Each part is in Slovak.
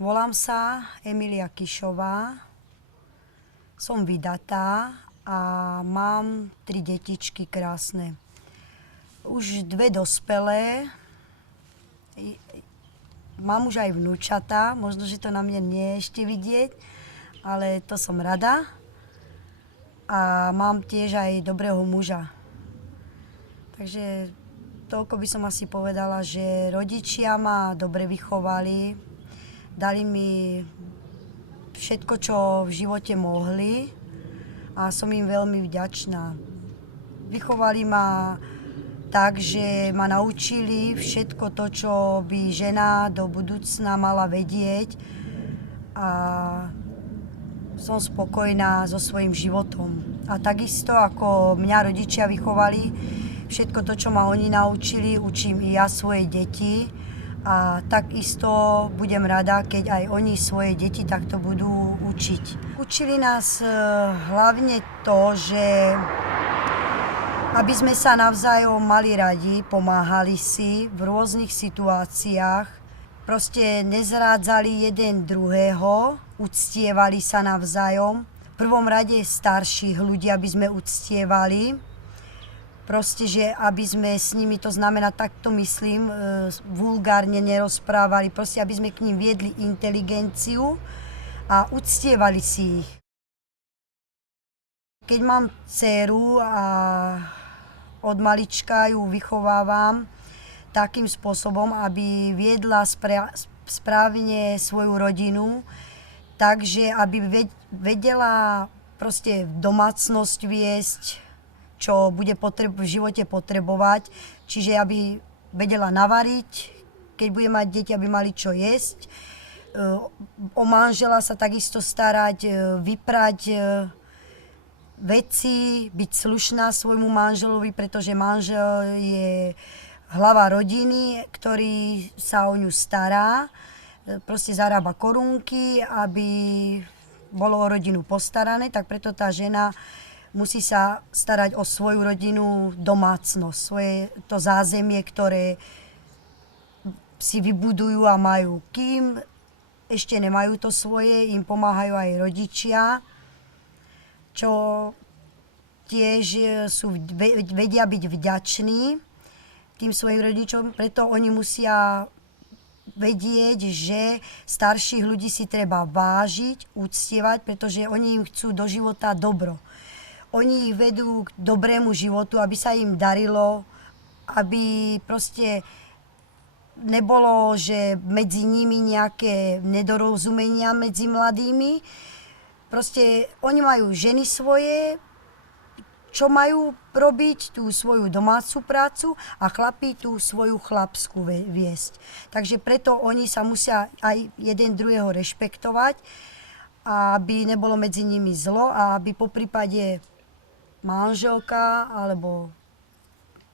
Volám sa Emilia Kišová, som vydatá a mám 3 detičky krásne. Už 2 dospelé, mám už aj vnúčatá, možno, že to na mne nie je ešte vidieť, ale to som rada. A mám tiež aj dobrého muža. Takže toľko by som asi povedala, že rodičia ma dobre vychovali, dali mi všetko, čo v živote mohli a som im veľmi vďačná. Vychovali ma tak, že ma naučili všetko to, čo by žena do budúcna mala vedieť a som spokojná so svojím životom. A takisto, ako mňa rodičia vychovali, všetko to, čo ma oni naučili, učím i ja svoje deti. A takisto budem rada, keď aj oni svoje deti takto budú učiť. Učili nás hlavne to, že aby sme sa navzájom mali radi, pomáhali si v rôznych situáciách, proste nezrádzali jeden druhého, uctievali sa navzájom. V prvom rade starších ľudí, aby sme uctievali. Proste, že aby sme s nimi, to znamená, takto myslím, vulgárne nerozprávali, proste, aby sme k ním viedli inteligenciu a uctievali si ich. Keď mám dcéru a od malička ju vychovávam takým spôsobom, aby viedla správne svoju rodinu, takže aby vedela proste domácnosť viesť, čo bude v živote potrebovať. Čiže aby vedela navariť, keď bude mať deti, aby mali čo jesť. O manžela sa takisto starať, vyprať veci, byť slušná svojmu manželovi, pretože manžel je hlava rodiny, ktorý sa o ňu stará. Proste zarába korunky, aby bolo o rodinu postarané, tak preto tá žena musí sa starať o svoju rodinu, domácnosť, svoje to zázemie, ktoré si vybudujú a majú. Kým ešte nemajú to svoje, im pomáhajú aj rodičia, čo tiež vedia byť vďační tým svojim rodičom, preto oni musia vedieť, že starších ľudí si treba vážiť, uctievať, pretože oni im chcú do života dobro. Oni ich vedú k dobrému životu, aby sa im darilo, aby proste nebolo, že medzi nimi nejaké nedorozumenia medzi mladými. Proste oni majú ženy svoje, čo majú robiť, tú svoju domácu prácu a chlapi tú svoju chlapskú viesť. Takže preto oni sa musia aj jeden druhého rešpektovať, aby nebolo medzi nimi zlo a aby poprípade manželka alebo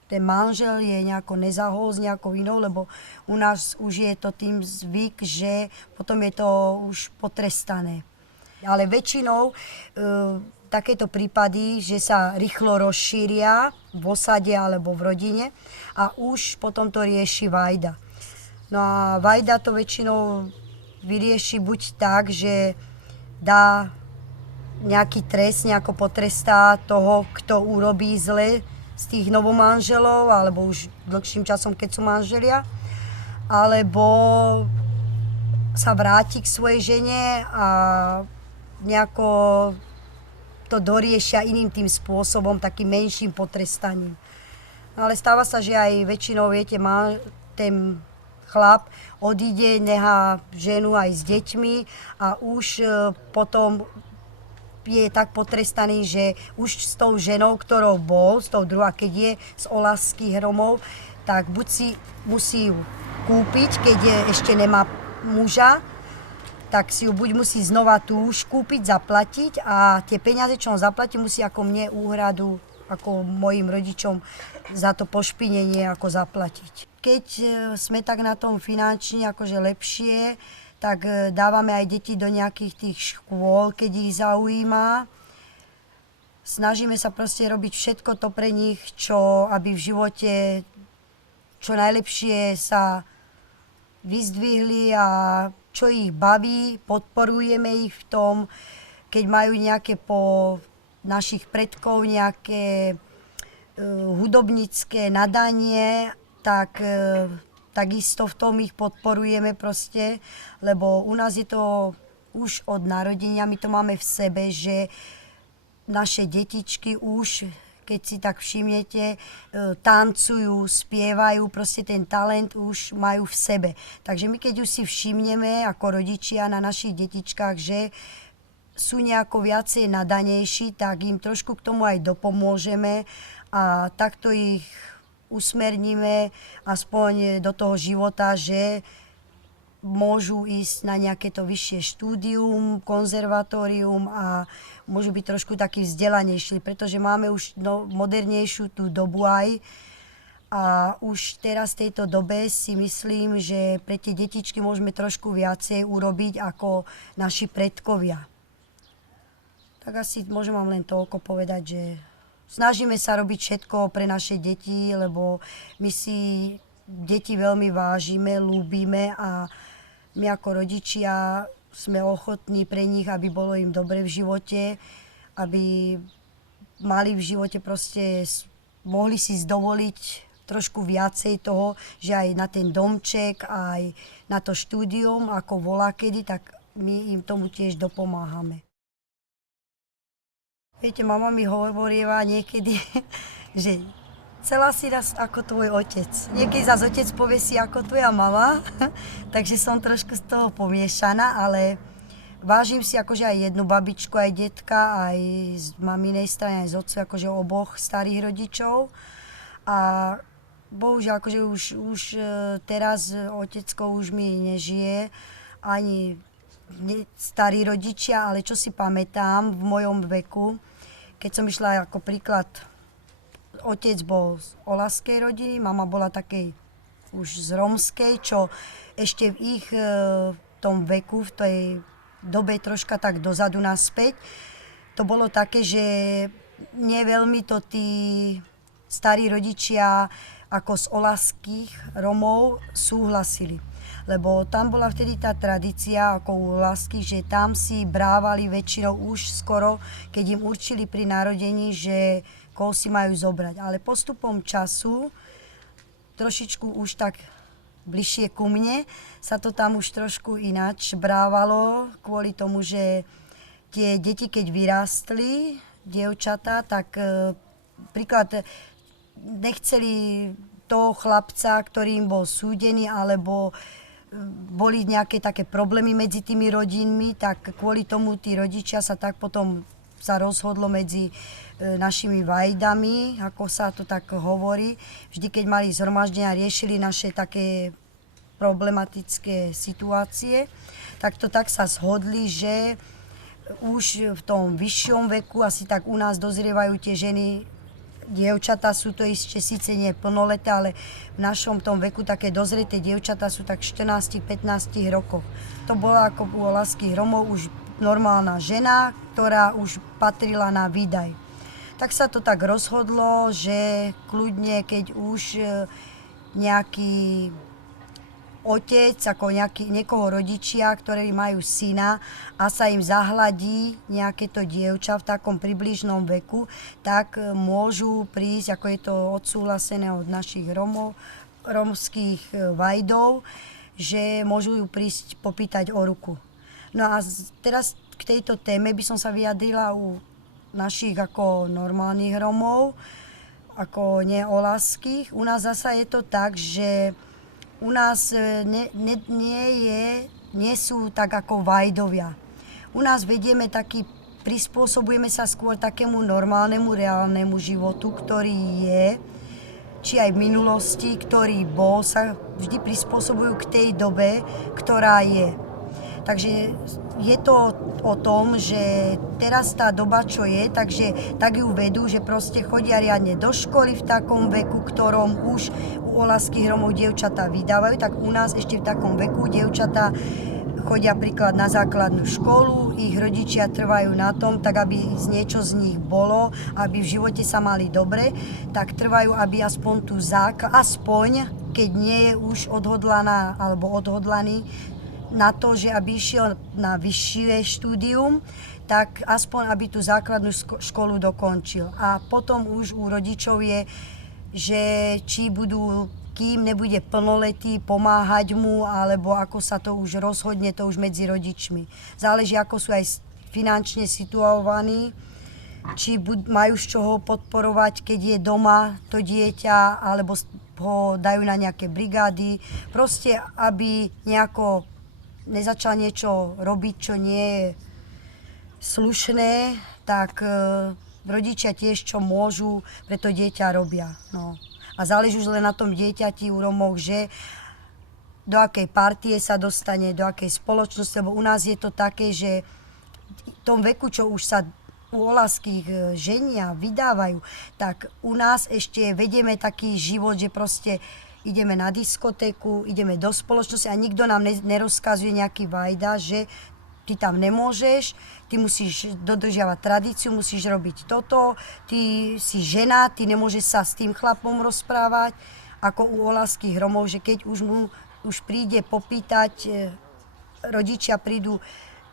ten manžel je nejako nezahol s nejakou inou, lebo u nás už je to tým zvyk, že potom je to už potrestané. Ale väčšinou takéto prípady, že sa rýchlo rozšíria v osade alebo v rodine a už potom to rieši vajda. No a vajda to väčšinou vyrieši buď tak, že dá nejaký trest, nejako potrestá toho, kto urobí zle z tých novomanželov, alebo už dlhším časom, keď sú manželia, alebo sa vráti k svojej žene a nejako to doriešia iným tým spôsobom, takým menším potrestaním. Ale stáva sa, že aj väčšinou, viete, ten chlap odíde, nechá ženu aj s deťmi a už potom je tak potrestaný, že už s tou ženou, ktorou bol, s tou druhou, keď je z Olasských Hromov, tak buď si musí ju kúpiť, keď ešte nemá muža, tak si ju buď musí znova tu už kúpiť, zaplatiť a tie peniaze, čo on zaplatí, musí ako mne úhradu, ako mojim rodičom za to pošpinenie ako zaplatiť. Keď sme tak na tom finančne akože lepšie, tak dávame aj deti do nejakých tých škôl, keď ich zaujíma. Snažíme sa proste robiť všetko to pre nich, aby v živote čo najlepšie sa vyzdvihli a čo ich baví, podporujeme ich v tom, keď majú nejaké po našich predkov nejaké hudobnícke nadanie, tak takisto v tom ich podporujeme proste, lebo u nás je to už od narodenia, my to máme v sebe, že naše detičky už, keď si tak všimnete, tancujú, spievajú, proste ten talent už majú v sebe. Takže my keď už si všimneme ako rodičia na našich detičkách, že sú nejako viacej nadanejší, tak im trošku k tomu aj dopomôžeme a takto ich usmerníme aspoň do toho života, že môžu ísť na nejaké to vyššie štúdium, konzervatórium a môžu byť trošku takí vzdelanejší, pretože máme už modernejšiu tú dobu aj a už teraz v tejto dobe si myslím, že pre tie detičky môžeme trošku viacej urobiť ako naši predkovia. Tak asi môžem vám len toľko povedať, že snažíme sa robiť všetko pre naše deti, lebo my si deti veľmi vážime, ľúbime a my ako rodičia sme ochotní pre nich, aby bolo im dobre v živote, aby mali v živote proste, mohli si zdovoliť trošku viacej toho, že aj na ten domček, aj na to štúdium, ako voľakedy, tak my im tomu tiež dopomáhame. Viete, mama mi hovorieva niekedy, že chcela si raz ako tvoj otec. Niekedy zase otec povie si ako tvoja mama, takže som trošku z toho pomiešaná, ale vážim si akože aj jednu babičku, aj detka, aj z maminej strany, aj z otca, akože oboch starých rodičov. A bohužiaľ, akože už teraz otecko už mi nežije, ani starí rodičia, ale čo si pamätám v mojom veku, keď som išla ako príklad, otec bol z olaskej rodiny, mama bola takej už z romskej, čo ešte v ich tom veku, v tej dobe troška tak dozadu naspäť, to bolo také, že nie veľmi to tí starí rodičia ako z olaských Romov súhlasili. Lebo tam bola vtedy tá tradícia ako u lásky, že tam si brávali väčšinou už skoro, keď im určili pri narodení, že koho si majú zobrať. Ale postupom času, trošičku už tak bližšie ku mne, sa to tam už trošku ináč brávalo, kvôli tomu, že tie deti, keď vyrástli, dievčatá, tak príklad nechceli toho chlapca, ktorý im bol súdený, alebo boli nejaké také problémy medzi tými rodinmi, tak kvôli tomu tí rodičia sa tak potom sa rozhodlo medzi našimi vajdami, ako sa to tak hovorí. Vždy, keď mali zhromaždenia, riešili naše také problematické situácie, tak to tak sa zhodli, že už v tom vyššom veku, asi tak u nás dozrievajú tie ženy, dievčatá sú to ešte síce nie plnoleté, ale v našom tom veku také dozreté dievčatá sú tak 14-15 rokov. To bola ako u olaských Romov už normálna žena, ktorá už patrila na výdaj. Tak sa to tak rozhodlo, že kľudne, keď už nejaký otec, ako niekoho rodičia, ktorí majú syna a sa im zahladí nejaké to dievča v takom približnom veku, tak môžu prísť, ako je to odsúhlasené od našich romských vajdov, že môžu ju prísť popýtať o ruku. No a teraz k tejto téme by som sa vyjadrila u našich ako normálnych Romov, ako neolaských. U nás zasa je to tak, že u nás nie sú tak ako vajdovia. U nás vedieme taký, prispôsobujeme sa skôr takému normálnemu, reálnemu životu, ktorý je, či aj v minulosti, ktorý bol, sa vždy prispôsobujú k tej dobe, ktorá je. Takže je to o tom, že teraz tá doba, čo je, takže tak ju vedú, že proste chodia riadne do školy v takom veku, ktorom už u olaských Romov dievčatá vydávajú, tak u nás ešte v takom veku dievčatá chodia príklad na základnú školu, ich rodičia trvajú na tom, tak aby niečo z nich bolo, aby v živote sa mali dobre, tak trvajú, aby aspoň keď nie je už odhodlaná alebo odhodlaný, na to, že aby išiel na vyššie štúdium, tak aspoň aby tú základnú školu dokončil. A potom už u rodičov je, že či budú, kým nebude plnoletý, pomáhať mu, alebo ako sa to už rozhodne, to už medzi rodičmi. Záleží, ako sú aj finančne situovaní, či majú z čoho podporovať, keď je doma to dieťa, alebo ho dajú na nejaké brigády. Proste, aby nejako nezačal niečo robiť, čo nie je slušné, tak rodičia tiež čo môžu pre to dieťa robia. No. A záleží už len na tom dieťati u Romov, že do akej partie sa dostane, do akej spoločnosti, lebo u nás je to také, že v tom veku, čo už sa u olaských ženia vydávajú, tak u nás ešte vedieme taký život, že proste ideme na diskotéku, ideme do spoločnosti a nikto nám nerozkazuje nejaký vajda, že ty tam nemôžeš, ty musíš dodržiavať tradíciu, musíš robiť toto, ty si žena, ty nemôžeš sa s tým chlapom rozprávať, ako u olaských Romov, že keď už príde popýtať, rodičia prídu,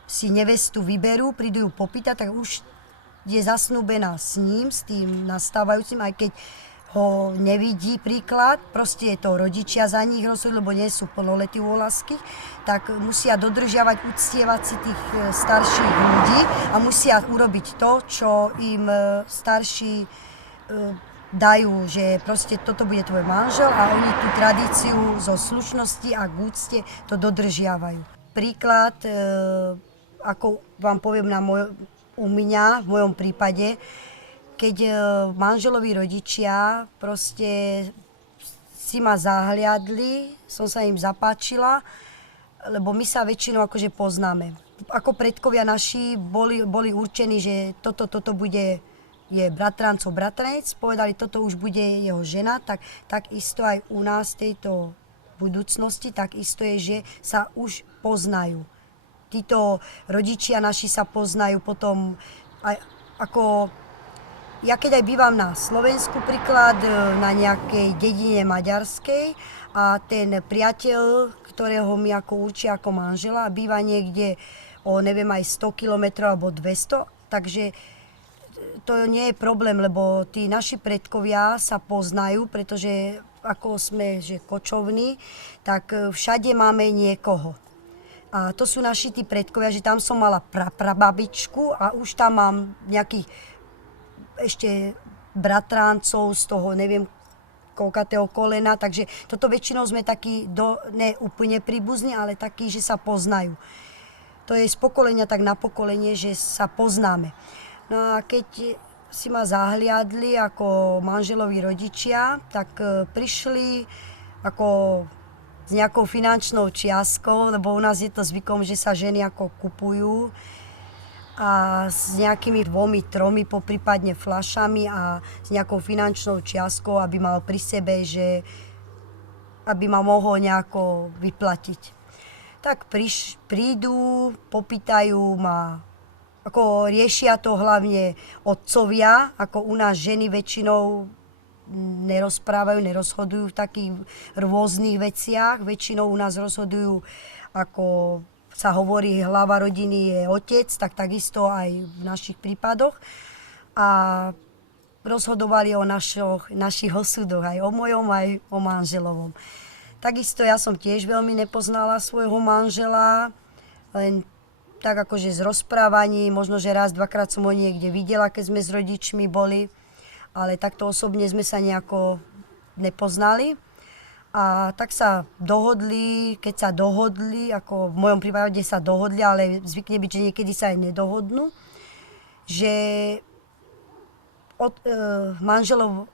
si nevestu vyberú, prídu ju popýtať, tak už je zasnúbená s ním, s tým nastávajúcim, aj keď ho nevidí príklad, proste je to rodičia za nich rozhodli, lebo nie sú plnoletí u olaských, tak musia dodržiavať, uctievať si tých starších ľudí a musia urobiť to, čo im starší dajú, že proste toto bude tvoj manžel a oni tú tradíciu zo slušnosti a k úcte to dodržiavajú. Príklad, ako vám poviem u mňa, v mojom prípade, keď manželovi rodičia proste si ma zahliadli, som sa im zapáčila, lebo my sa väčšinou akože poznáme. Ako predkovia naši boli určení, že toto bude je bratranec, povedali, toto už bude jeho žena, tak isto aj u nás tejto budúcnosti, tak isto je, že sa už poznajú. Títo rodičia naši sa poznajú potom aj ako... Ja keď aj bývam na Slovensku, príklad na nejakej dedine maďarskej a ten priateľ, ktorého mi ako určia ako manžela, býva niekde o neviem aj 100 kilometrov alebo 200, takže to nie je problém, lebo tí naši predkovia sa poznajú, pretože ako sme že kočovní, tak všade máme niekoho. A to sú naši tí predkovia, že tam som mala prababičku a už tam mám nejakých ešte bratrancov z toho, neviem, koľkatého kolena, takže toto väčšinou sme takí, ne úplne príbuzní, ale takí, že sa poznajú. To je z pokolenia tak na pokolenie, že sa poznáme. No a keď si ma zahliadli ako manželovi rodičia, tak prišli ako s nejakou finančnou čiastkou, lebo u nás je to zvykom, že sa ženy ako kupujú a s nejakými 2-3 poprípadne fľašami a s nejakou finančnou čiastkou, aby mal pri sebe, že aby ma mohol nejako vyplatiť. Tak prídu, popýtajú ma, ako riešia to hlavne otcovia, ako u nás ženy väčšinou nerozprávajú, nerozhodujú v takých rôznych veciach. Väčšinou u nás rozhodujú, ako sa hovorí, hlava rodiny je otec, tak takisto aj v našich prípadoch. A rozhodovali o našich osudoch, aj o mojom, aj o manželovom. Takisto ja som tiež veľmi nepoznala svojho manžela, len tak akože z rozprávaní, možno, že raz, dvakrát som ho niekde videla, keď sme s rodičmi boli, ale takto osobne sme sa nejako nepoznali. A tak sa dohodli, keď sa dohodli, ako v mojom prípade sa dohodli, ale zvykne byť, že niekedy sa aj nedohodnú, že manželov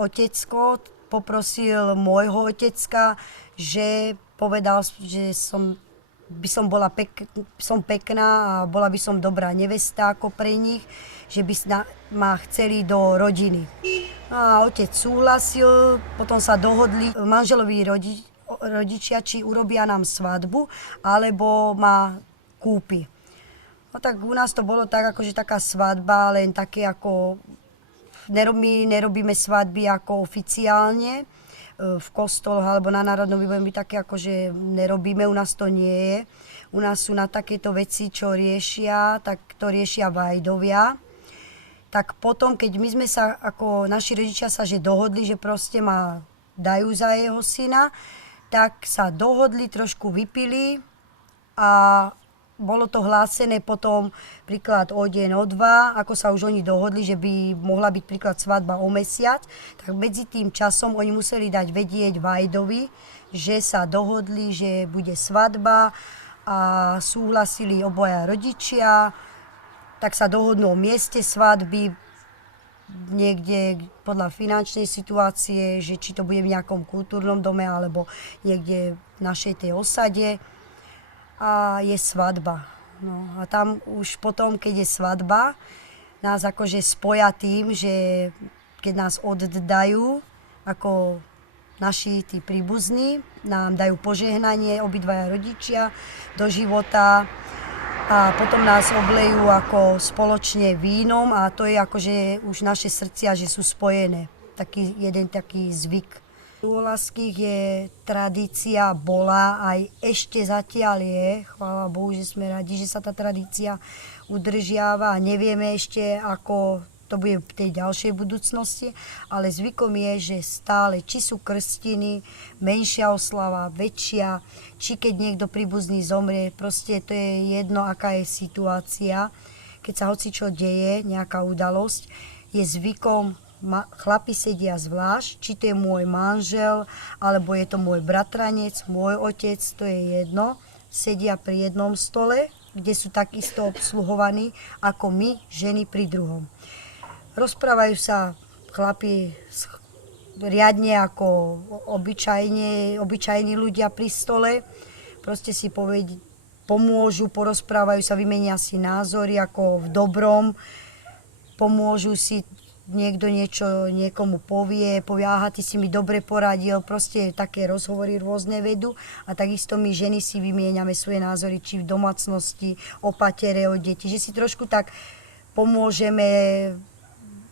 otecko poprosil môjho otecka, že povedal, že som pekná a bola by som dobrá nevesta ako pre nich, že by ma chceli do rodiny. No a otec súhlasil, potom sa dohodli manželovi rodičia, či urobia nám svadbu, alebo ma kúpi. No tak u nás to bolo tak, akože taká svadba, len také ako, my nerobíme svadby ako oficiálne, v kostoloch alebo na národnom výbore, my také akože nerobíme, u nás to nie je. U nás sú na takéto veci, čo riešia, tak to riešia vajdovia. Tak potom, keď my sme sa, ako naši rodičia sa že dohodli, že proste ma dajú za jeho syna, tak sa dohodli, trošku vypili a bolo to hlásené potom príklad o deň, o dva, ako sa už oni dohodli, že by mohla byť príklad svadba o mesiac, tak medzi tým časom oni museli dať vedieť vajdovi, že sa dohodli, že bude svadba a súhlasili obaja rodičia, tak sa dohodnú o mieste svadby, niekde podľa finančnej situácie, že či to bude v nejakom kultúrnom dome alebo niekde v našej tej osade. A je svadba. No, a tam už potom, keď je svadba, nás akože spoja tým, že keď nás oddajú, ako naši tí príbuzní, nám dajú požehnanie, obidvaja rodičia do života a potom nás oblejú ako spoločne vínom a to je akože už naše srdcia, že sú spojené. Taký jeden taký zvyk. U Olaských je tradícia, bola, aj ešte zatiaľ je, chvála Bohu, že sme radi, že sa tá tradícia udržiava a nevieme ešte, ako to bude v tej ďalšej budúcnosti, ale zvykom je, že stále, či sú krstiny, menšia oslava, väčšia, či keď niekto príbuzný zomrie, proste to je jedno, aká je situácia, keď sa hocičo deje, nejaká udalosť, je zvykom chlapi sedia zvlášť, či to je môj manžel, alebo je to môj bratranec, môj otec, to je jedno. Sedia pri jednom stole, kde sú takisto obsluhovaní ako my, ženy pri druhom. Rozprávajú sa chlapi riadne ako obyčajní ľudia pri stole. Proste si pomôžu, porozprávajú sa, vymenia si názory ako v dobrom, pomôžu si. Niekto niečo niekomu povie, aha, ty si mi dobre poradil, proste také rozhovory rôzne vedú a takisto my ženy si vymieňame svoje názory, či v domácnosti, o patere, o deti, že si trošku tak pomôžeme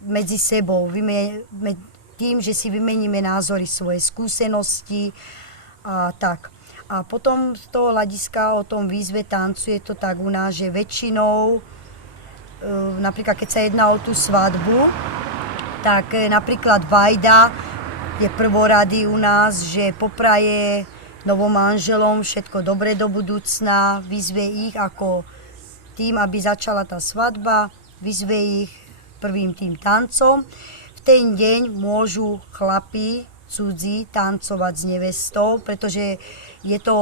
medzi sebou, tým, že si vymeníme názory, svoje skúsenosti a tak. A potom z toho hľadiska o tom výzve tancu je to tak u nás, že väčšinou, napríklad keď sa jedná o tú svadbu, tak napríklad vajda je prvorady u nás, že popraje novomanželom všetko dobré do budúcna, vyzve ich ako tým, aby začala tá svadba, vyzve ich prvým tým tancom. V ten deň môžu chlapi cudzí tancovať s nevestou, pretože je to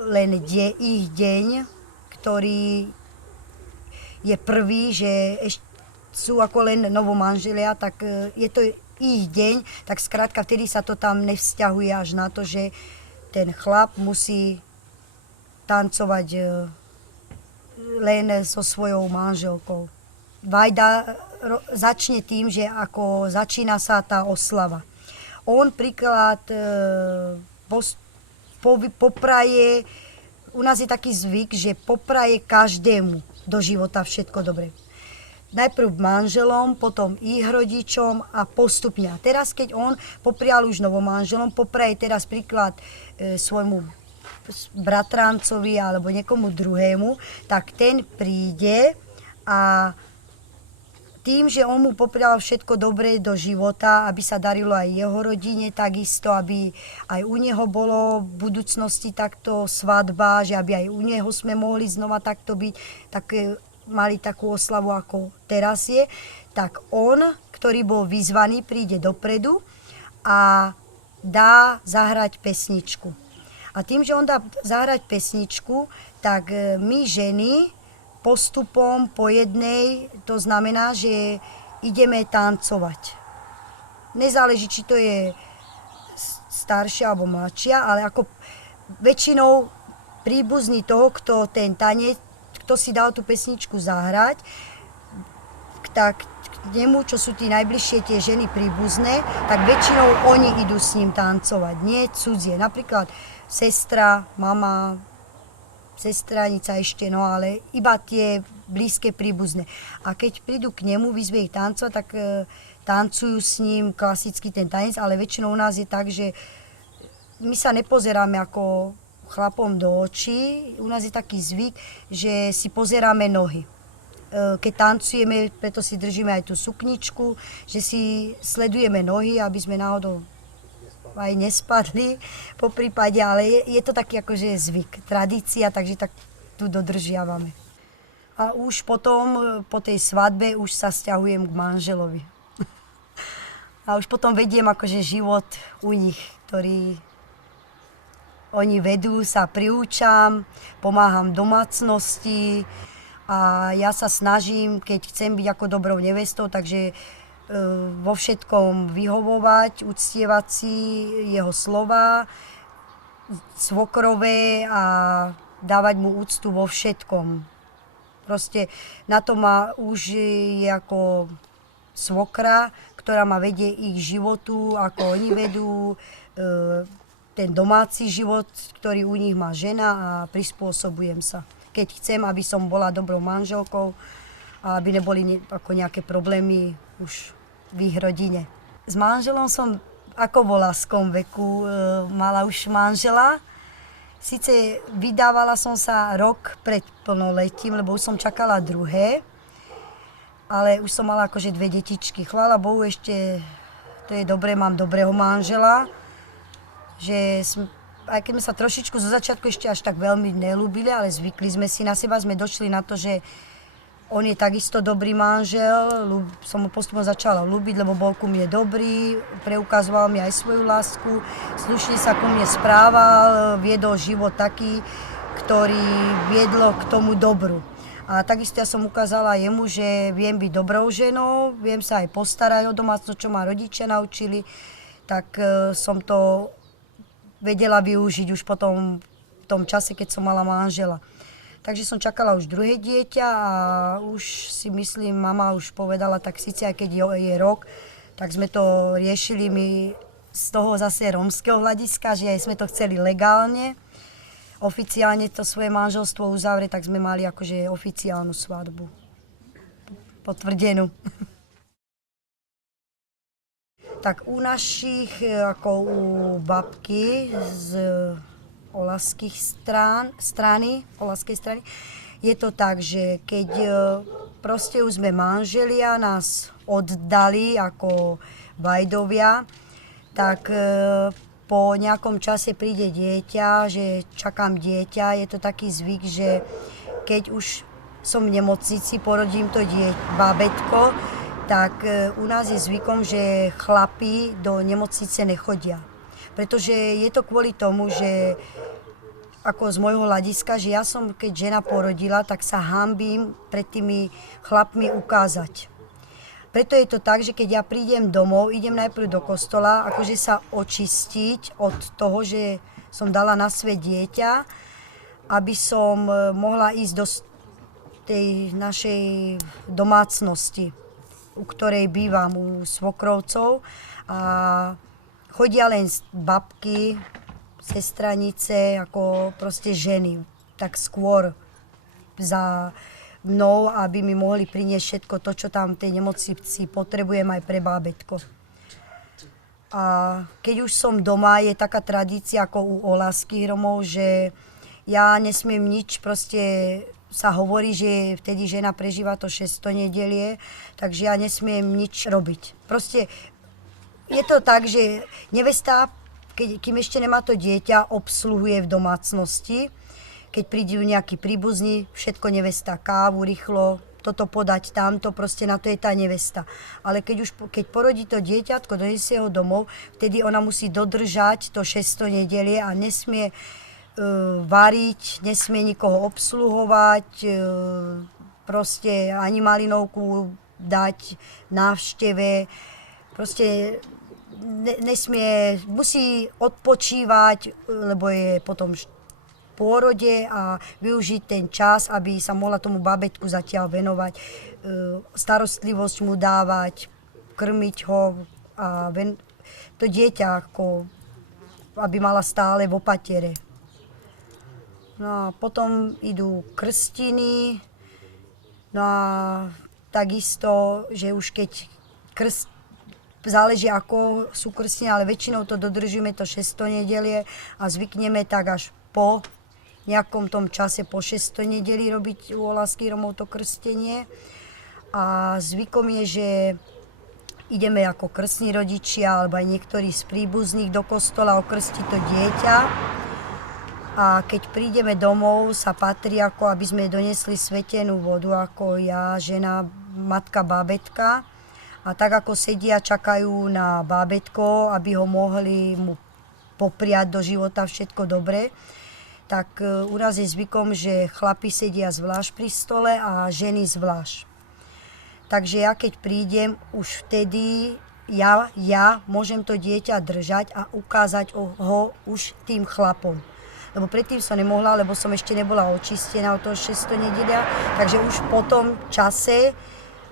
len ich deň, ktorý je prvý, že sú ako len novomanželia, tak je to ich deň, tak skrátka vtedy sa to tam nevzťahuje až na to, že ten chlap musí tancovať len so svojou manželkou. Vajda začne tým, že ako začína sa tá oslava. On príklad popraje, u nás je taký zvyk, že popraje každému do života všetko dobré. Najprv manželom, potom ich rodičom a postupne. A teraz, keď on poprial už novomanželom, popraje teraz príklad svojmu bratrancovi alebo niekomu druhému, tak ten príde a tým, že on mu poprial všetko dobré do života, aby sa darilo aj jeho rodine takisto, aby aj u neho bolo v budúcnosti takto svadba, že aby aj u neho sme mohli znova takto byť, tak mali takú oslavu, ako teraz je, tak on, ktorý bol vyzvaný, príde dopredu a dá zahrať pesničku. A tým, že on dá zahrať pesničku, tak my ženy postupom po jednej, to znamená, že ideme tancovať. Nezáleží, či to je staršia alebo mladšia, ale ako väčšinou príbuzný toho, kto ten tanec, kto si dal tú pesničku zahrať, tak k nemu, čo sú tí najbližšie tie ženy príbuzné, tak väčšinou oni idú s ním tancovať, nie cudzie. Napríklad sestra, mama, sestranica ešte, no ale iba tie blízke príbuzné. A keď prídu k nemu, vyzve ich tancovať, tak tancujú s ním klasicky ten tanec, ale väčšinou u nás je tak, že my sa nepozeráme ako chlapom do očí. U nás je taký zvyk, že si pozeráme nohy. Keď tancujeme, preto si držíme aj tú sukničku, že si sledujeme nohy, aby sme náhodou aj nespadli po prípade, ale je to taký akože zvyk, tradícia, takže tak tu dodržiavame. A už potom, po tej svadbe, už sa sťahujem k manželovi. A už potom vediem akože život u nich, ktorý oni vedú, sa priúčam, pomáham v domácnosti a ja sa snažím, keď chcem byť ako dobrou nevestou, takže vo všetkom vyhovovať, uctievať si jeho slova, svokrové a dávať mu úctu vo všetkom. Proste na to ma už je ako svokra, ktorá ma vedie ich životu, ako oni vedú ten domáci život, ktorý u nich má žena a prispôsobujem sa. Keď chcem, aby som bola dobrou manželkou a aby neboli ako nejaké problémy už v ich rodine. S manželom som ako vo ľahkom veku mala už manžela. Sice vydávala som sa rok pred plnoletím, lebo už som čakala druhé, ale už som mala akože 2 detičky. Chvála Bohu, ešte to je dobré, mám dobrého manžela, že aj keď sme sa trošičku zo začiatku ešte až tak veľmi nelúbili, ale zvykli sme si na seba, sme došli na to, že on je takisto dobrý manžel, som ho postupne začala ľúbiť, lebo bol ku mne dobrý, preukazoval mi aj svoju lásku, slušne sa ku mne správal, viedol život taký, ktorý viedlo k tomu dobru. A takisto ja som ukázala jemu, že viem byť dobrou ženou, viem sa aj postarať o domácnosť, čo ma rodičia naučili, tak som to vedela využiť už potom v tom čase, keď som mala manžela. Takže som čakala už druhé dieťa a už si myslím, mama už povedala, tak síce aj keď je rok, tak sme to riešili my z toho zase rómskeho hľadiska, že aj sme to chceli legálne, oficiálne to svoje manželstvo uzavrieť, tak sme mali akože oficiálnu svadbu, potvrdenú. Tak u našich, ako u babky z oľavskej strany, je to tak, že keď proste už sme manželia, nás oddali ako vajdovia, tak po nejakom čase príde dieťa, že čakám dieťa, je to taký zvyk, že keď už som v nemocnici, porodím to bábätko, tak u nás je zvykom, že chlapi do nemocnice nechodia. Pretože je to kvôli tomu, že ako z môjho hľadiska, že ja som, keď žena porodila, tak sa hanbím pred tými chlapmi ukázať. Preto je to tak, že keď ja prídem domov, idem najprv do kostola, akože sa očistiť od toho, že som dala na svet dieťa, aby som mohla ísť do tej našej domácnosti, u ktorej bývam, u svokrovcov. A chodia len babky, sestranice, ako proste ženy, tak skôr za mnou, aby mi mohli priniesť všetko to, čo tam v tej nemocnici potrebujem aj pre bábätko. A keď už som doma, je taká tradícia ako u oľavských Romov, že ja nesmiem nič, proste sa hovorí, že vtedy žena prežíva to 600 nedelie, takže ja nesmiem nič robiť. Proste je to tak, že nevesta, kým ešte nemá to dieťa, obsluhuje v domácnosti. Keď prídu nejakí príbuzní, všetko nevesta, kávu rýchlo, toto podať tamto, proste na to je tá nevesta. Ale keď porodí to dieťatko, donesie ho domov, vtedy ona musí dodržať to 600 nedelie a nesmie variť, nesmie nikoho obsluhovať, proste ani malinovku dať návšteve, proste musí odpočívať, lebo je potom v pôrode a využiť ten čas, aby sa mohla tomu babetku zatiaľ venovať, starostlivosť mu dávať, krmiť ho a to dieťa ako aby mala stále v opatere. No a potom idú krstiny, no a takisto, že už keď záleží ako sú krstiny, ale väčšinou to dodržujeme to 600 nedelie a zvykneme tak až po nejakom tom čase po 600 nedeli robiť u Olaských Romov to krstenie. A zvykom je, že ideme ako krstní rodičia alebo aj niektorí z príbuzných do kostola okrstiť to dieťa. A keď prídeme domov, sa patrí, ako aby sme donesli svetenú vodu, ako ja, žena, matka, bábätka. A tak ako sedia, čakajú na bábätko, aby ho mohli mu popriať do života všetko dobré, tak u nás je zvykom, že chlapi sedia zvlášť pri stole a ženy zvlášť. Takže ja keď prídem, už vtedy ja môžem to dieťa držať a ukázať ho už tým chlapom. Lebo predtým som nemohla, lebo som ešte nebola očistená od toho 600 nedelia, takže už po tom čase,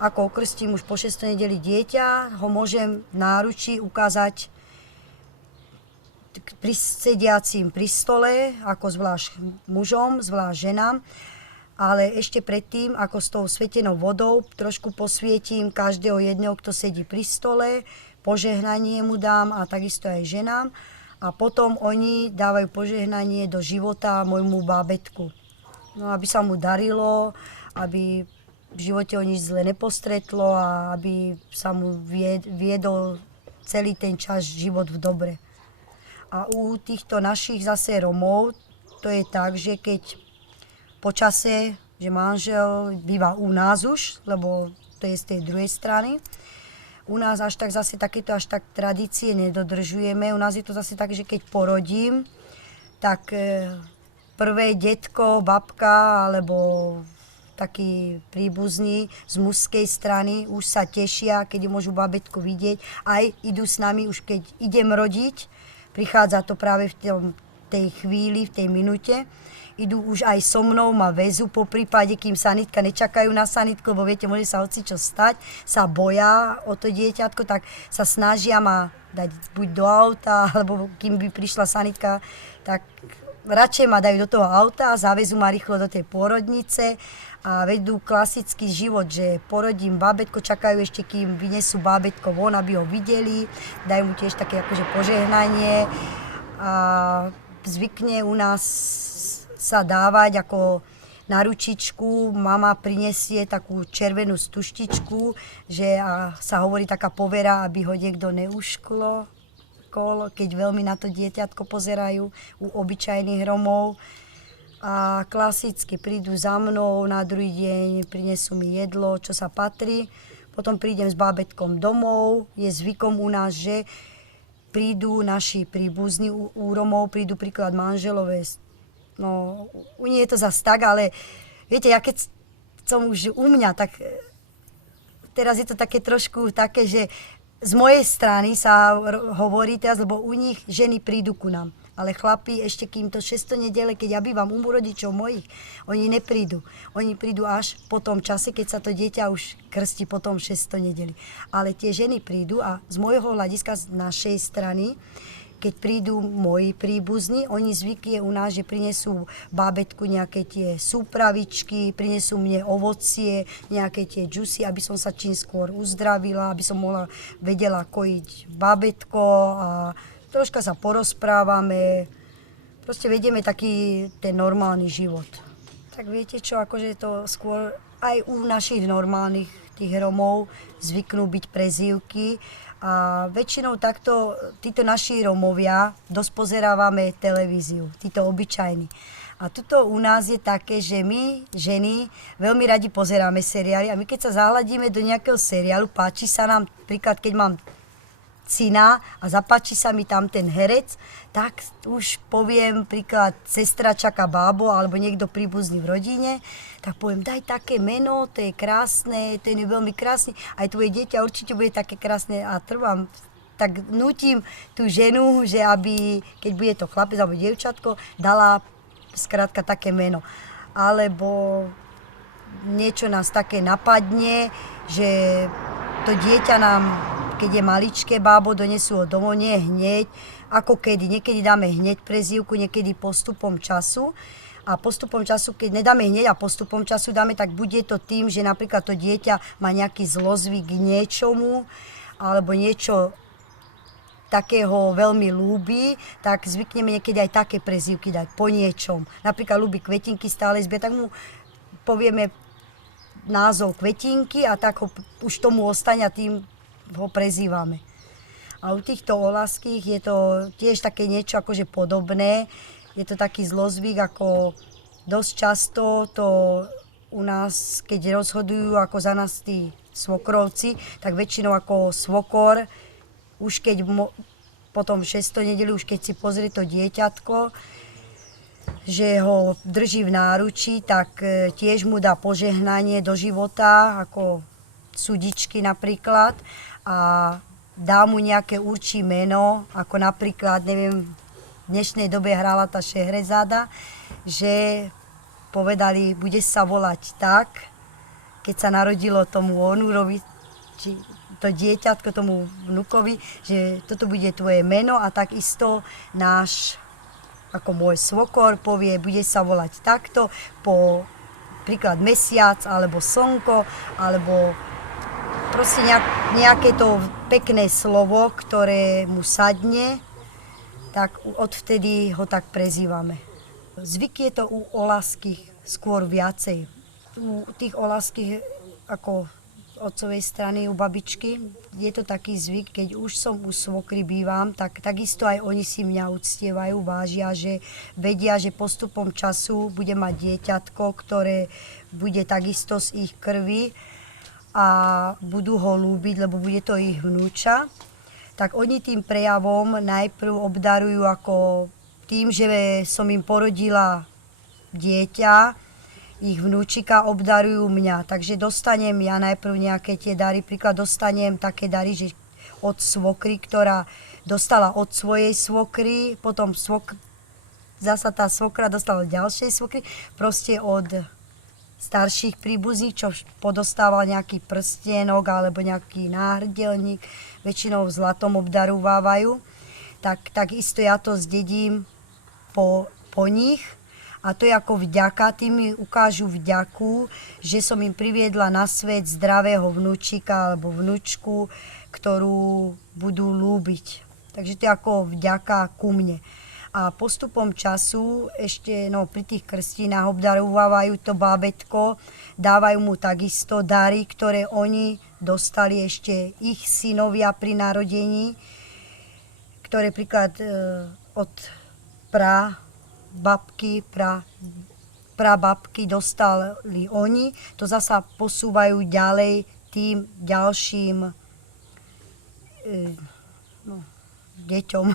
ako okrstím už po 600 nedeli dieťa, ho môžem v náručí ukázať sediacím pri stole, ako zvlášť mužom, zvlášť ženám. Ale ešte predtým, ako s tou svetenou vodou, trošku posvietím každého jedného, kto sedí pri stole, požehnanie mu dám a takisto aj ženám. A potom oni dávajú požehnanie do života môjmu bábätku. No, aby sa mu darilo, aby v živote ho nič zle nepostretlo a aby sa mu viedol celý ten čas život v dobre. A u týchto našich zase Romov to je tak, že keď po čase, že manžel býva u nás už, lebo to je z tej druhej strany, u nás až tak zase takéto až tak tradície nedodržujeme. U nás je to zase tak, že keď porodím, tak prvé detko, babka alebo takí príbuzní z mužskej strany už sa tešia, keď môžu babetku vidieť. Aj idú s nami už keď idem rodiť, prichádza to práve v tej chvíli, v tej minúte. Idú už aj so mnou, ma väzu po prípade, kým sanitka nečakajú na sanitku, lebo viete, môže sa hocičo stať, sa boja o to dieťatko, tak sa snažia ma dať buď do auta, alebo kým by prišla sanitka, tak radšej ma dajú do toho auta, zavezú ma rýchlo do tej pôrodnice a vedú klasický život, že porodím bábätko, čakajú ešte, kým vynesú bábätko von, aby ho videli, dajú mu tiež také akože požehnanie a zvykne u nás sa dávať ako na ručičku, mama prinesie takú červenú stuštičku, že sa hovorí taká povera, aby ho niekto neušklo, keď veľmi na to dieťatko pozerajú u obyčajných Romov. A klasicky prídu za mnou, na druhý deň prinesú mi jedlo, čo sa patrí. Potom prídem s bábätkom domov. Je zvykom u nás, že prídu naši príbuzní u Romov, prídu príklad manželové. No, u nie je to zas tak, ale viete, ja keď som už u mňa, tak teraz je to také trošku také, že z mojej strany sa hovorí teraz, lebo u nich ženy prídu ku nám. Ale chlapi, ešte kým to 600 nedele, keď ja bývam u rodičov mojich, oni neprídu. Oni prídu až po tom čase, keď sa to dieťa už krstí po tom 600 nedeli. Ale tie ženy prídu a z môjho hľadiska, z našej strany, keď prídu moji príbuzní, oni zvyk je u nás, že prinesú bábätku nejaké tie súpravičky, prinesú mne ovocie, nejaké tie džusy, aby som sa čím skôr uzdravila, aby som vedela kojiť bábätko a troška sa porozprávame, proste vedieme taký ten normálny život. Tak viete čo, akože to skôr aj u našich normálnych tých Romov zvyknú byť prezývky a väčšinou takto títo naši Romovia dosť pozerávame televíziu, títo obyčajní. A tuto u nás je také, že my, ženy, veľmi radi pozeráme seriály a my keď sa zahľadíme do nejakého seriálu, páči sa nám, príklad keď mám syna a zapáči sa mi tam ten herec, tak už poviem príklad sestra čaká bábo alebo niekto príbuzný v rodine, tak poviem daj také meno, to je krásne, ten je veľmi krásny, aj tvoje dieťa určite bude také krásne a trvám. Tak nutím tú ženu, že aby, keď bude to chlapec alebo dievčatko, dala skrátka také meno. Alebo niečo nás také napadne, že to dieťa nám, keď je maličké bábo, donesú ho domov, nie hneď, ako kedy. Niekedy dáme hneď prezývku, niekedy postupom času. A postupom času, keď nedáme hneď a postupom času dáme, tak bude to tým, že napríklad to dieťa má nejaký zlozvyk k niečomu alebo niečo takého veľmi ľúbi, tak zvykneme niekedy aj také prezývky dať po niečom. Napríklad ľúbi kvetinky stále zbierať, tak mu povieme názov kvetinky a tak ho, už tomu ostane a tým ho prezývame. A u týchto olaských je to tiež také niečo akože podobné. Je to taký zlozvyk, ako dosť často to u nás, keď rozhodujú ako za nás tí svokrovci, tak väčšinou ako svokor, už keď potom 6. nedeli, už keď si pozrie to dieťatko, že ho drží v náručí, tak tiež mu dá požehnanie do života, ako sudičky napríklad, a dá mu nejaké určí meno, ako napríklad, neviem, v dnešnej dobe hrála tá Šehrezáda, že povedali, bude sa volať tak, keď sa narodilo tomu Onúrovi, či to dieťatko, tomu vnukovi, že toto bude tvoje meno a takisto náš, ako môj svokor, povie, bude sa volať takto po príklad mesiac, alebo slnko, alebo proste nejaké to pekné slovo, ktoré mu sadne, tak odvtedy ho tak prezývame. Zvyk je to u olaských skôr viacej. U tých olaských ako otcovej strany, u babičky, je to taký zvyk, keď už som u svokry bývam, tak takisto aj oni si mňa uctievajú, vážia, že vedia, že postupom času bude mať dieťatko, ktoré bude takisto z ich krvi a budú ho ľúbiť, lebo bude to ich vnúča. Tak oni tým prejavom najprv obdarujú ako tým, že som im porodila dieťa, ich vnúčika, obdarujú mňa. Takže dostanem ja najprv nejaké tie dary. Príklad dostanem také dary, že od svokry, ktorá dostala od svojej svokry, potom zasa tá svokra dostala od ďalšej svokry, proste od starších príbuzných, čo podostával nejaký prstienok alebo nejaký náhrdelník, väčšinou v zlatom obdarúvajú. Takisto ja to zdedím po nich. A to je ako vďaka, tým mi ukážu vďaku, že som im priviedla na svet zdravého vnúčika alebo vnúčku, ktorú budú ľúbiť. Takže to je ako vďaka ku mne. A postupom času ešte pri tých krstínách obdarúvajú to bábätko, dávajú mu takisto dary, ktoré oni dostali ešte ich synovia pri narodení, ktoré príklad od prababky dostali oni, to zasa posúvajú ďalej tým ďalším deťom,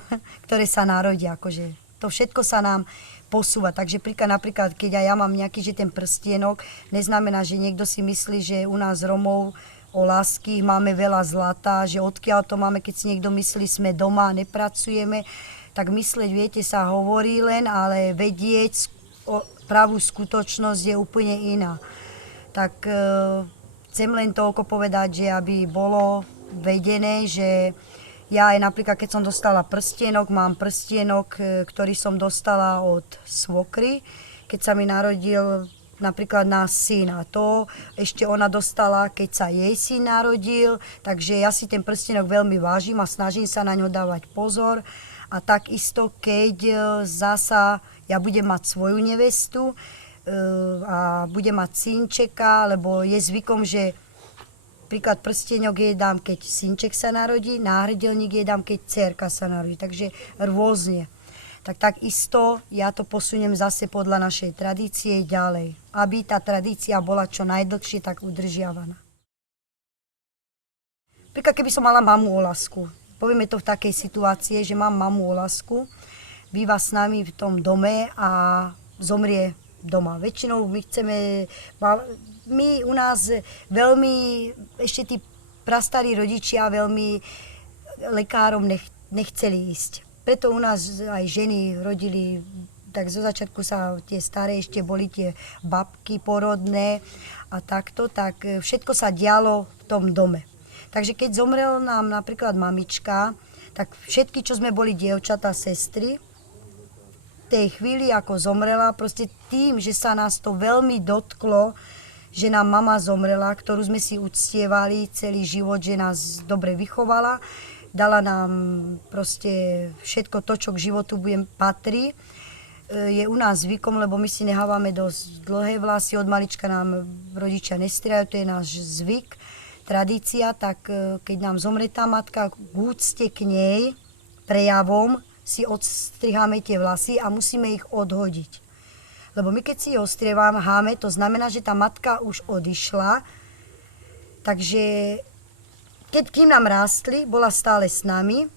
ktoré sa narodia. Akože to všetko sa nám posúva. Takže napríklad, keď aj ja mám nejaký, že ten prstienok, neznamená, že niekto si myslí, že u nás Romov olaských máme veľa zlata, že odkiaľ to máme, keď si niekto myslí, sme doma, nepracujeme, tak mysleť, viete, sa hovorí len, ale vedieť pravú skutočnosť je úplne iná. Tak chcem len toľko povedať, že aby bolo vedené, že ja aj napríklad, keď som dostala prstienok, mám prstienok, ktorý som dostala od svokry, keď sa mi narodil napríklad náš syn. A to ešte ona dostala, keď sa jej syn narodil, takže ja si ten prstienok veľmi vážim a snažím sa na ňo dávať pozor. A takisto, keď zasa ja budem mať svoju nevestu a budem mať synčeka, lebo je zvykom, že príklad prstienok jej dám, keď synček sa narodí, náhrdelník jej dám, keď dcerka sa narodí. Takže rôzne. Takisto ja to posuniem zase podľa našej tradície ďalej, aby tá tradícia bola čo najdlhšie tak udržiavaná. Príklad, keby som mala mamu olasku. Povieme to v takej situácii, že mám mamu olasku, býva s nami v tom dome a zomrie doma. Väčšinou my u nás veľmi, ešte tí prastarí rodičia veľmi lekárom nechceli ísť. Preto u nás aj ženy rodili, tak zo začiatku sa tie staré ešte boli tie babky porodné a takto, tak všetko sa dialo v tom dome. Takže keď zomrela nám napríklad mamička, tak všetky, čo sme boli dievčatá, sestry, v tej chvíli, ako zomrela, proste tým, že sa nás to veľmi dotklo, že nám mama zomrela, ktorú sme si uctievali celý život, že nás dobre vychovala, dala nám proste všetko to, čo k životu patrí. Je u nás zvykom, lebo my si nehávame dosť dlhé vlasy, od malička nám rodičia nestriajú, to je náš zvyk, tradícia, tak keď nám zomre tá matka, k úcte k nej, prejavom si odstriháme tie vlasy a musíme ich odhodiť. Lebo my keď si ich ostrieváme, to znamená, že tá matka už odišla, takže kým nám rástli, bola stále s nami,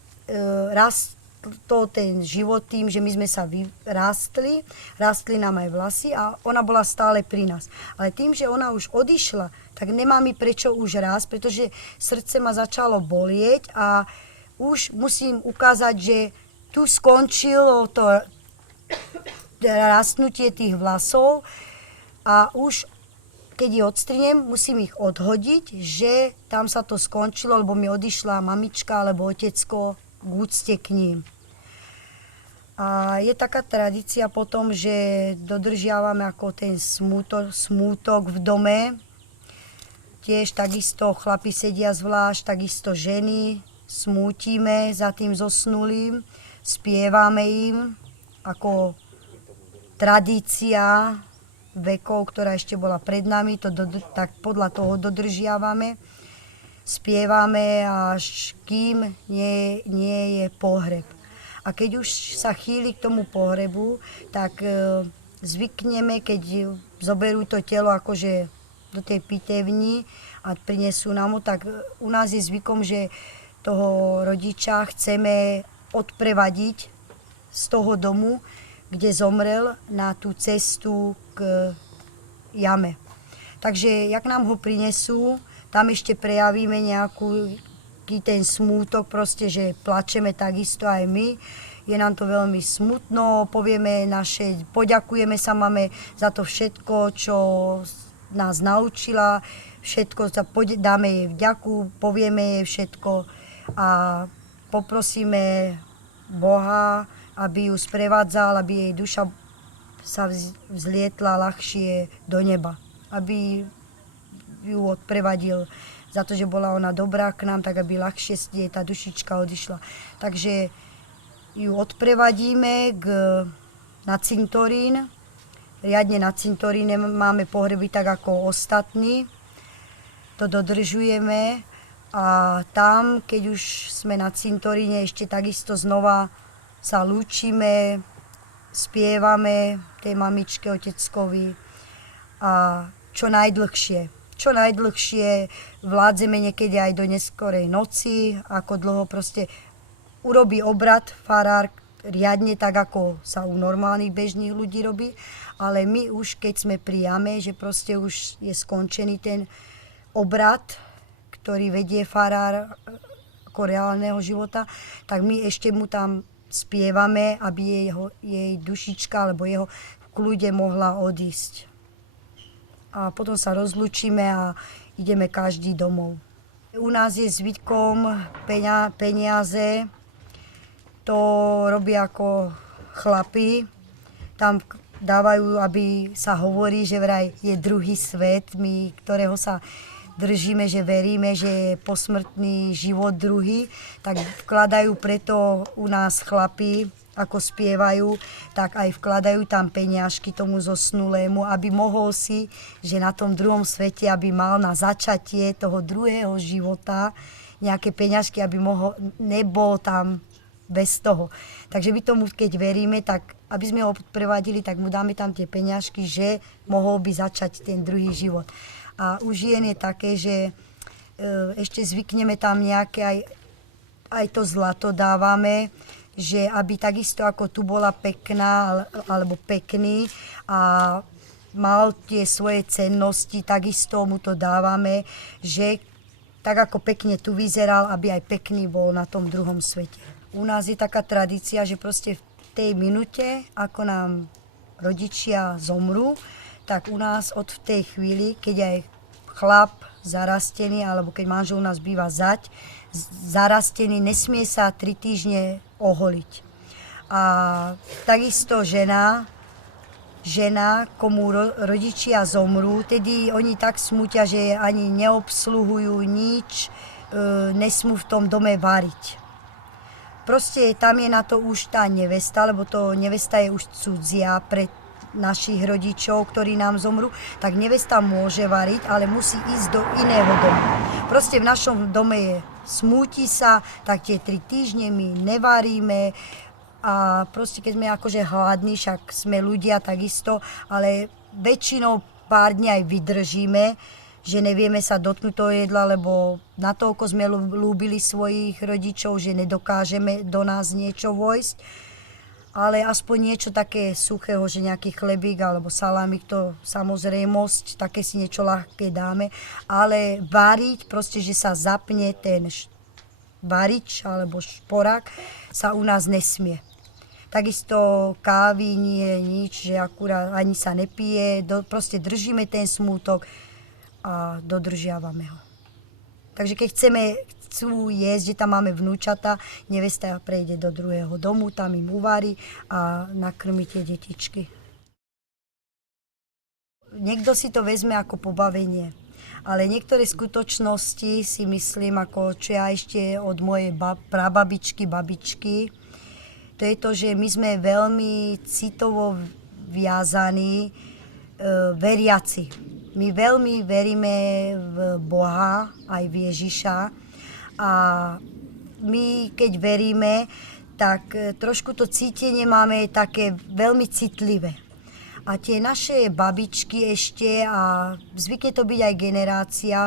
rastol ten život tým, že my sme sa rástli nám aj vlasy a ona bola stále pri nás. Ale tým, že ona už odišla, tak nemá mi prečo už rásť, pretože srdce ma začalo bolieť a už musím ukázať, že tu skončilo to rastnutie tých vlasov a už keď ich odstrinem, musím ich odhodiť, že tam sa to skončilo, lebo mi odišla mamička alebo otecko k úcte k ním. A je taká tradícia potom, že dodržiavame ako ten smútok v dome. Tiež takisto chlapi sedia zvlášť, takisto ženy, smútime za tým zosnulým, spievame im ako tradícia vekov, ktorá ešte bola pred nami, tak podľa toho dodržiavame. Spievame, až kým nie je pohreb. A keď už sa chýli k tomu pohrebu, tak zvykneme, keď zoberú to telo akože do tej pitevni a prinesú nám ho, tak u nás je zvykom, že toho rodiča chceme odprevadiť z toho domu, kde zomrel, na tú cestu k jame. Takže, jak nám ho prinesú, tam ešte prejavíme nejaký ten smútok, proste, že plačeme takisto aj my. Je nám to veľmi smutno, poďakujeme sa mame za to všetko, čo nás naučila, všetko, dáme jej vďaku, povieme jej všetko a poprosíme Boha, aby ju sprevádzal, aby jej duša sa vzlietla ľahšie do neba. Aby ju odprevadil za to, že bola ona dobrá k nám, tak aby ľahšie jej tá dušička odišla. Takže ju odprevadíme na cintorín. Riadne na cintoríne máme pohreby tak ako ostatní. To dodržujeme a tam, keď už sme na cintoríne, ešte takisto znova sa lúčime, spievame tej mamičke, oteckovi a čo najdlhšie vládzeme niekedy aj do neskorej noci, ako dlho proste urobí obrad farár riadne tak, ako sa u normálnych bežných ľudí robí, ale my už keď sme pri jame, že proste už je skončený ten obrad, ktorý vedie farár ako reálneho života, tak my ešte mu tam spievame, aby jej dušička alebo jeho v kľude mohla odísť. A potom sa rozlúčime a ideme každý domov. U nás je zvykom peniaze, to robia ako chlapi. Tam dávajú, aby sa hovorí, že vraj je druhý svet, my, ktorého sa držíme, že veríme, že je posmrtný život druhý, tak vkladajú preto u nás chlapi, ako spievajú, tak aj vkladajú tam peniažky tomu zosnulému, aby mohol si, že na tom druhom svete, aby mal na začatie toho druhého života nejaké peniažky, aby nebol tam bez toho. Takže my tomu, keď veríme, tak aby sme ho prevadili, tak mu dáme tam tie peniažky, že mohol by začať ten druhý život. A u žien je také, že ešte zvykneme tam nejaké, aj to zlato dávame, že aby takisto ako tu bola pekná alebo pekný a mal tie svoje cennosti, takisto mu to dávame, že tak ako pekne tu vyzeral, aby aj pekný bol na tom druhom svete. U nás je taká tradícia, že proste v tej minute, ako nám rodičia zomrú, tak u nás od tej chvíli, keď aj chlap zarastený, alebo keď manžel u nás býva zarastený, nesmie sa 3 týždne oholiť. A takisto žena žena, komu rodičia zomrú, tedy oni tak smútia, že ani neobsluhujú nič, nesmú v tom dome variť. Proste tam je na to už tá nevesta, lebo to nevesta je už cudzia pre našich rodičov, ktorí nám zomrú, tak nevesta môže variť, ale musí ísť do iného domu. Proste v našom dome je smúti sa, tak tie 3 týždne my nevaríme, a proste keď sme akože hladní, však sme ľudia takisto, ale väčšinou pár dní aj vydržíme, že nevieme sa dotknúť toho jedla, lebo natoľko sme ľúbili svojich rodičov, že nedokážeme do nás niečo vojsť. Ale aspoň niečo také suchého, že nejaký chlebík alebo salámik, to samozrejmosť, také si niečo ľahké dáme. Ale variť, proste, že sa zapne ten varič alebo šporák, sa u nás nesmie. Takisto kávy nie je nič, že akurát ani sa nepije, proste držíme ten smútok a dodržiavame ho. Takže keď chcú jesť, že tam máme vnúčata, nevesta prejde do druhého domu, tam im uvarí a nakrmí tie detičky. Niekto si to vezme ako pobavenie, ale niektoré skutočnosti si myslím, ako čo ja ešte od mojej prababičky, babičky, to je to, že my sme veľmi citovo viazaní, veriaci. My veľmi veríme v Boha, aj v Ježiša. A my, keď veríme, tak trošku to cítenie máme také veľmi citlivé. A tie naše babičky ešte, a zvykne to byť aj generácia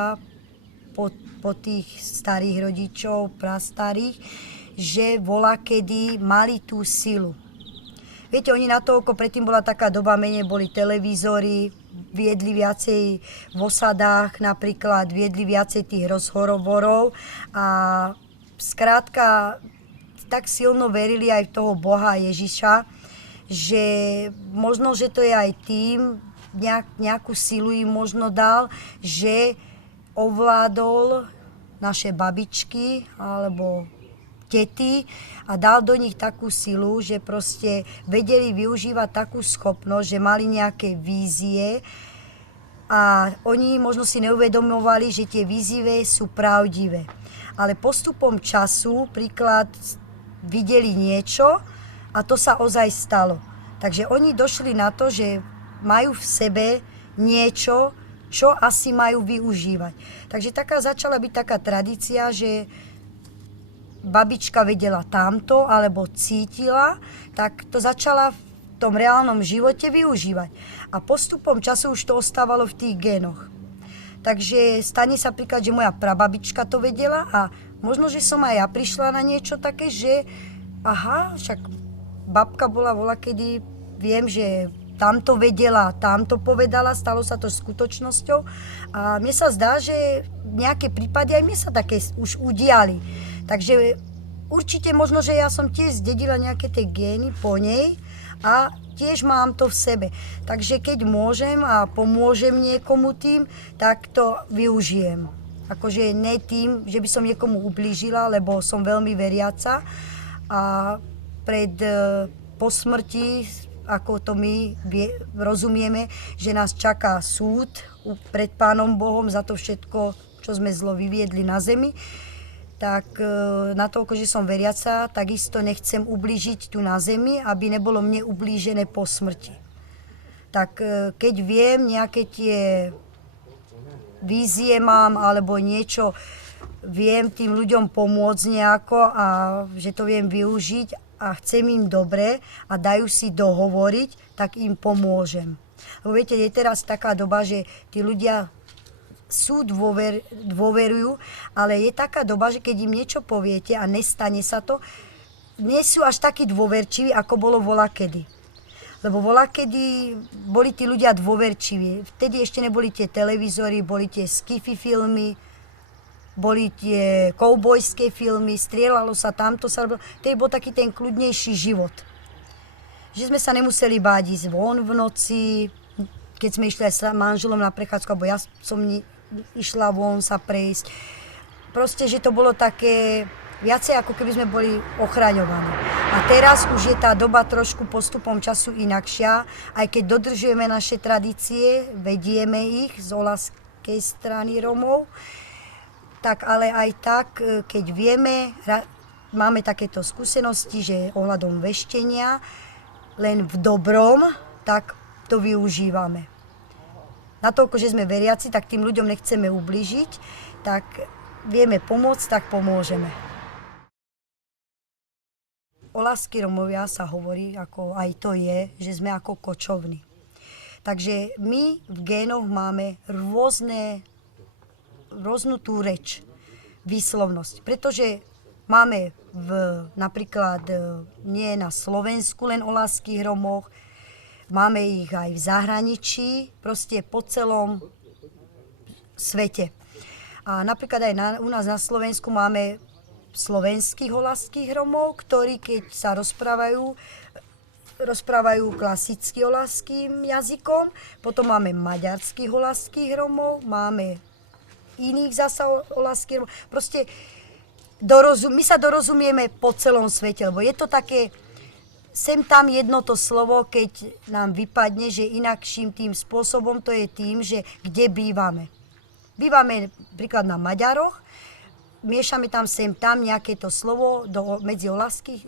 po tých starých rodičov, prastarých, že volakedy mali tú silu. Viete, oni natoľko, predtým bola taká doba, menej boli televízory, viedli viacej v osadách napríklad, viedli viacej tých rozhovorov a skrátka tak silno verili aj v toho Boha Ježiša, že možno, že to je aj tým, nejakú silu im možno dal, že ovládol naše babičky alebo tety a dal do nich takú silu, že proste vedeli využívať takú schopnosť, že mali nejaké vízie a oni možno si neuvedomovali, že tie vízie sú pravdivé. Ale postupom času príklad videli niečo a to sa ozaj stalo. Takže oni došli na to, že majú v sebe niečo, čo asi majú využívať. Takže začala byť taká tradícia, že babička vedela tamto, alebo cítila, tak to začala v tom reálnom živote využívať. A postupom času už to ostávalo v tých génoch. Takže stane sa príklad, že moja prababička to vedela a možno, že som aj ja prišla na niečo také, že aha, však babka bola volakedy, viem, že tamto vedela, tamto povedala, stalo sa to skutočnosťou. A mne sa zdá, že nejaké prípady aj mne sa také už udiali. Takže určite možno, že ja som tiež zdedila nejaké tie gény po nej a tiež mám to v sebe. Takže keď môžem a pomôžem niekomu tým, tak to využijem. Akože ne tým, že by som niekomu ublížila, lebo som veľmi veriaca a po smrti, ako to my rozumieme, že nás čaká súd pred Pánom Bohom za to všetko, čo sme zlo vyviedli na zemi, tak natoľko, že som veriaca, takisto nechcem ublížiť tu na zemi, aby nebolo mne ublížené po smrti. Tak keď viem, nejaké tie vízie mám, alebo niečo, viem tým ľuďom pomôcť nejako a že to viem využiť a chcem im dobre a dajú si dohovoriť, tak im pomôžem. Lebo viete, je teraz taká doba, že tí ľudia dôverujú, ale je taká doba, že keď im niečo poviete a nestane sa to, nie sú až takí dôverčiví, ako bolo volakedy. Lebo volakedy boli tí ľudia dôverčiví. Vtedy ešte neboli tie televízory, boli tie sci-fi filmy, boli tie koubojské filmy, strieľalo sa, tamto sa robilo. Vtedy bol taký ten kľudnejší život. Že sme sa nemuseli báť ísť von v noci, keď sme išli aj s manželom na prechádzku, alebo ja som išla von sa prejsť. Proste, že to bolo také viacej ako keby sme boli ochraňovaní. A teraz už je tá doba trošku postupom času inakšia, aj keď dodržujeme naše tradície, vedieme ich z oľaskej strany Romov, tak ale aj tak, keď vieme, máme takéto skúsenosti, že ohľadom veštenia, len v dobrom, tak to využívame. Natoľko, že sme veriaci, tak tým ľuďom nechceme ublížiť, tak vieme pomôcť, tak pomôžeme. Oľaskí Romovia sa hovorí, ako aj to je, že sme ako kočovní. Takže my v génoch máme rôznu tú reč, výslovnosť. Pretože máme napríklad nie na Slovensku len oľaských Romoch, máme ich aj v zahraničí, proste po celom svete. A napríklad aj u nás na Slovensku máme slovenských oľaských Romov, ktorí keď sa rozprávajú klasicky oľaským jazykom. Potom máme maďarských oľaských Romov, máme iných zasa oľaských Romov. Proste my sa dorozumieme po celom svete, lebo je to také, sem tam jedno to slovo, keď nám vypadne, že inakším tým spôsobom to je tým, že kde bývame. Bývame napríklad na Maďaroch, miešame tam sem tam nejaké to slovo medzi oľaských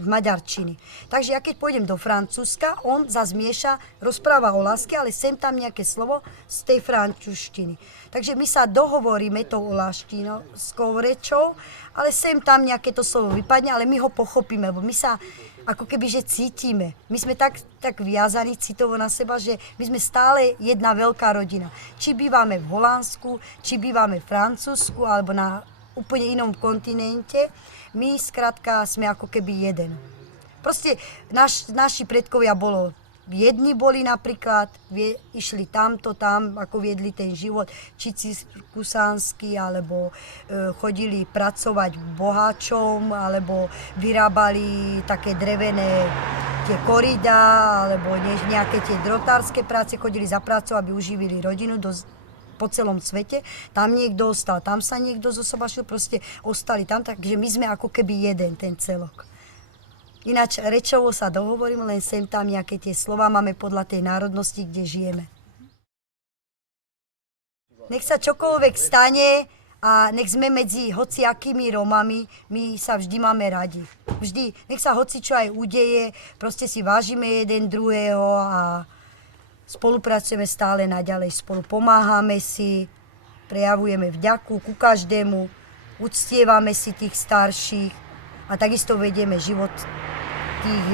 v maďarčiny. Takže ja keď pôjdem do Francúzska, on zase mieša, rozpráva o láske, ale sem tam nejaké slovo z tej francúzštiny. Takže my sa dohovoríme tou oľaštinovskou rečou, ale sem tam nejaké to slovo vypadne, ale my ho pochopíme, lebo my sa ako keby, že cítime. My sme tak viazaní citovo na seba, že my sme stále jedna veľká rodina. Či bývame v Holandsku, či bývame v Francúzsku, alebo na úplne inom kontinente, my skrátka sme ako keby jeden. Proste naši predkovia jedni boli napríklad, išli tamto, tam, ako viedli ten život, či cirkusánsky, alebo chodili pracovať boháčom, alebo vyrábali také drevené tie koryda, alebo nejaké tie drotárske práce, chodili za prácu, aby uživili rodinu po celom svete. Tam niekto ostal, tam sa niekto zosobašil, proste ostali tam, takže my sme ako keby jeden, ten celok. Ináč rečovo sa dohovorím, len sem tam nejaké tie slova máme podľa tej národnosti, kde žijeme. Nech sa čokoľvek stane a nech sme medzi hociakými Romami, my sa vždy máme radi. Vždy, nech sa hocičo aj udeje, proste si vážime jeden druhého a spolupracujeme stále naďalej, spolu pomáhame si, prejavujeme vďaku ku každému, uctievame si tých starších a takisto vedieme život tých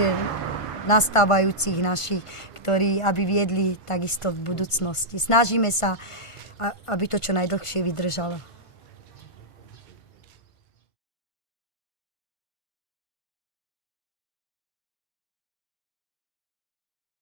nastávajúcich našich, ktorí aby viedli takisto v budúcnosti. Snažíme sa, aby to čo najdlhšie vydržalo.